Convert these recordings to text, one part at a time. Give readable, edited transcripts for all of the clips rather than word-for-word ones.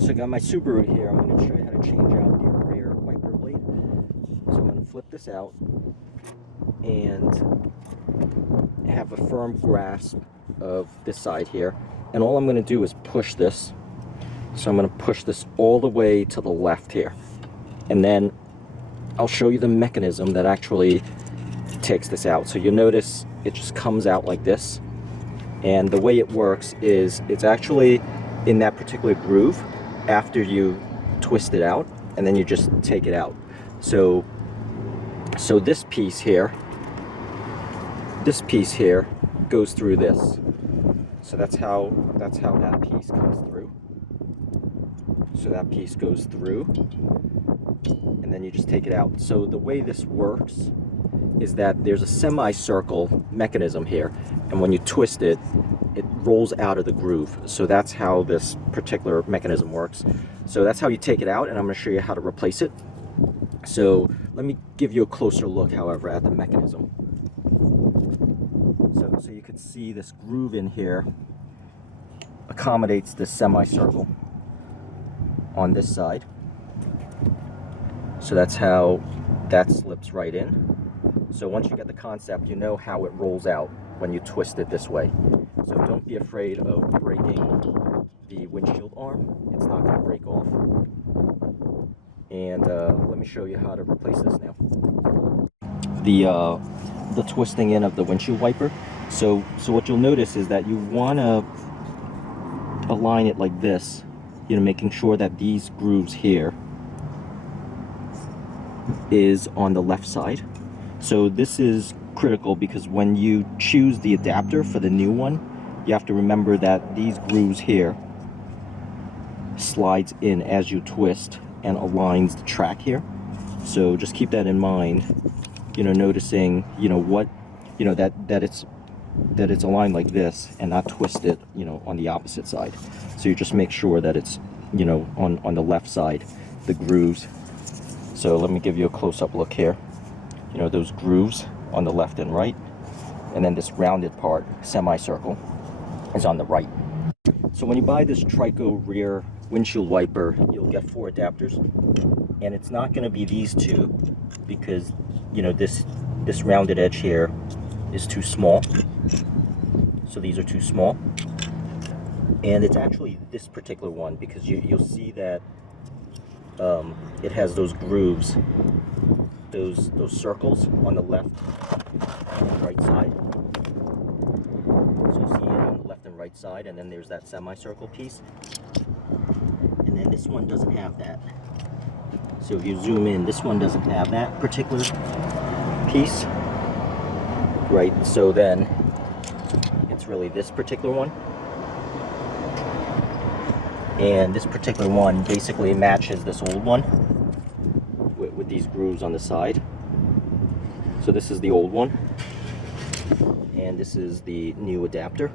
So I got my Subaru here. I'm going to show you how to change out the rear wiper blade. So I'm going to flip this out and have a firm grasp of this side here. And all I'm going to do is push this. So I'm going to push this all the way to the left here. And then I'll show you the mechanism that actually takes this out. So you'll notice it just comes out like this. And the way it works is it's actually in that particular groove after you twist it out, and then you just take it out. So this piece here goes through this. So that's how that piece comes through. So that piece goes through, and then you just take it out. So the way this works is that there's a semicircle mechanism here, and when you twist it, it rolls out of the groove. So that's how this particular mechanism works. So that's how you take it out, and I'm going to show you how to replace it. So let me give you a closer look, however, at the mechanism. So you can see this groove in here accommodates this semicircle on this side. So that's how that slips right in. So once you get the concept, you know how it rolls out when you twist it this way. So don't be afraid of breaking the windshield arm. It's not going to break off. And let me show you how to replace this now. The twisting in of the windshield wiper. So what you'll notice is that you want to align it like this, making sure that these grooves here is on the left side. So this is critical because when you choose the adapter for the new one, you have to remember that these grooves here slides in as you twist and aligns the track here. So just keep that in mind, noticing, that it's aligned like this and not twisted, on the opposite side. So you just make sure that it's, on the left side, the grooves. So let me give you a close-up look here. Those grooves on the left and right, and then this rounded part, semicircle, is on the right. So when you buy this Trico rear windshield wiper, you'll get 4 adapters, and it's not going to be these two because this rounded edge here is too small. So these are too small, and it's actually this particular one because you'll see that it has those grooves, those circles on the left and right side. So you see it on the left and right side, and then there's that semicircle piece. And then this one doesn't have that. So if you zoom in, this one doesn't have that particular piece. Right, so then it's really this particular one. And this particular one basically matches this old one with these grooves on the side. So this is the old one, and this is the new adapter.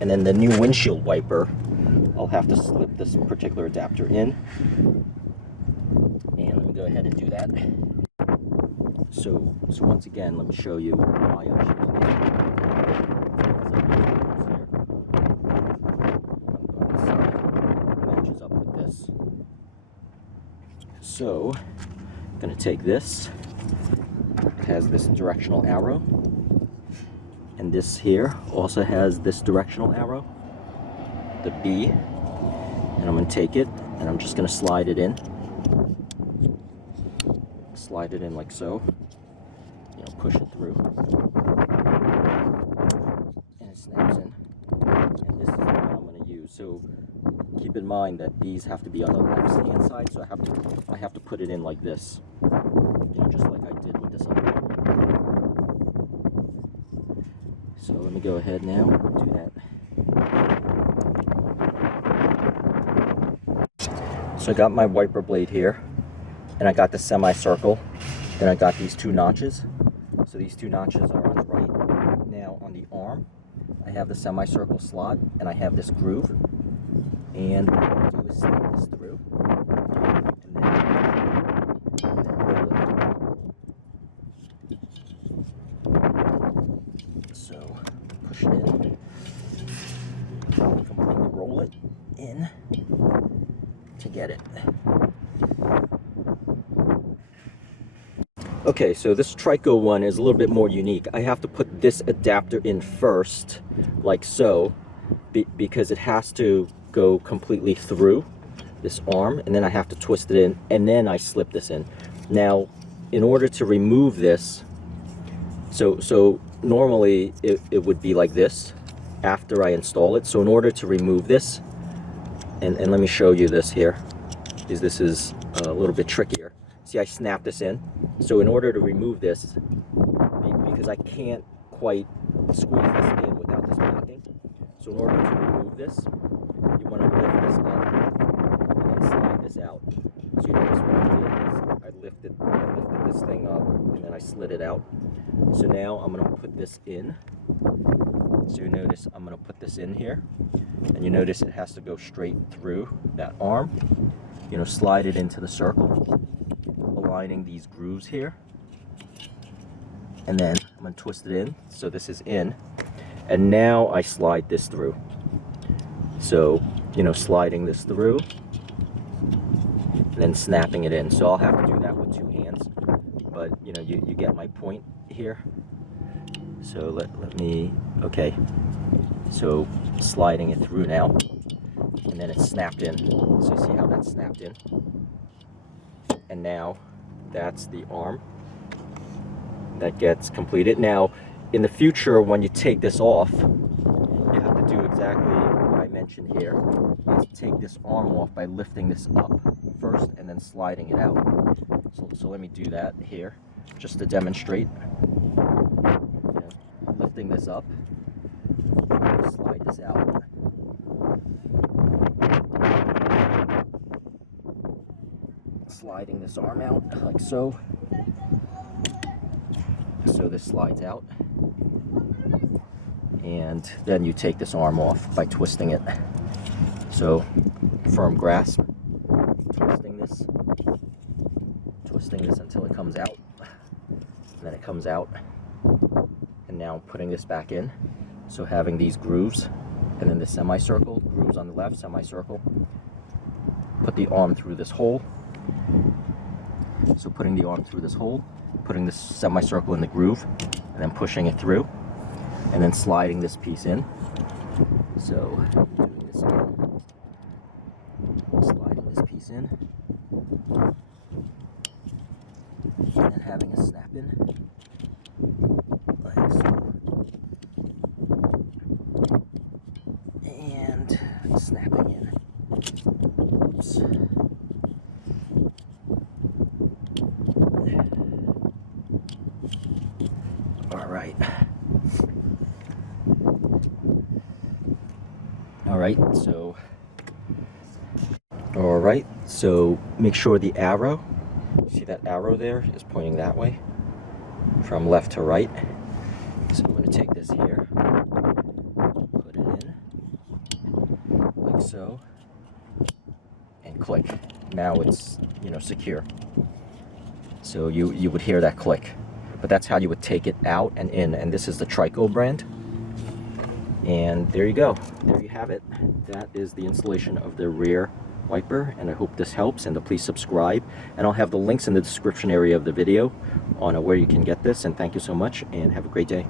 And then the new windshield wiper, I'll have to slip this particular adapter in. And let me go ahead and do that. So once again, let me show you why I'm choosing it. Matches up with this. So I'm going to take this. It has this directional arrow, and this here also has this directional arrow, the B, and I'm going to take it and I'm just going to slide it in. Slide it in like so. Push it through, and it snaps in. And this is the one I'm going to use. So keep in mind that these have to be on the left-hand side. So I have to put it in like this, just like I did with this other one. So let me go ahead now and do that. So I got my wiper blade here, and I got the semicircle, then I got these 2 notches. So these 2 notches are on the right. Now on the arm, I have the semicircle slot, and I have this groove. And what I'm going to do is stick this through, and then roll it. So push it in, completely roll it in. to get it. Okay, so this Trico one is a little bit more unique. I have to put this adapter in first, like so, because it has to go completely through this arm, and then I have to twist it in, and then I slip this in. Now, in order to remove this, so normally it would be like this after I install it. So in order to remove this, and let me show you this here, because this is a little bit trickier. See, I snap this in. So in order to remove this, because I can't quite squeeze this in without this blocking, so in order to remove this, you want to lift this up and then slide this out. So you notice what I did is I lifted this thing up and then I slid it out. So now I'm going to put this in. So you notice I'm going to put this in here, and you notice it has to go straight through that arm. You know, slide it into the circle, aligning these grooves here, and then I'm going to twist it in. So this is in, and now I slide this through. So, you know, sliding this through, and then snapping it in. So I'll have to do that with two hands, but you know, you get my point here. So let me, okay, so sliding it through now, and then it's snapped in. So you see how that's snapped in? And now that's the arm that gets completed. Now, in the future, when you take this off, you have to do exactly what I mentioned here, is take this arm off by lifting this up first and then sliding it out. So let me do that here, just to demonstrate. Lifting this up, slide this out. Sliding this arm out like so. So this slides out. And then you take this arm off by twisting it. So firm grasp, twisting this until it comes out. And then it comes out. And now putting this back in, so having these grooves, and then the semicircle, grooves on the left, semicircle, put the arm through this hole, so putting the arm through this hole, putting this semicircle in the groove, and then pushing it through, and then sliding this piece in. So doing this again, sliding this piece in, and then having a snap in. Like so. And snapping in. Oops. All right, so make sure the arrow, see that arrow there is pointing that way from left to right. So I'm going to take this here, put it in like so, and click. Now it's, you know, secure. So you would hear that click, but that's how you would take it out and in. And this is the Trico brand. And there you go. There you have it. That is the installation of the rear wiper, and I hope this helps. And please subscribe, and I'll have the links in the description area of the video on where you can get this. And thank you so much, and have a great day.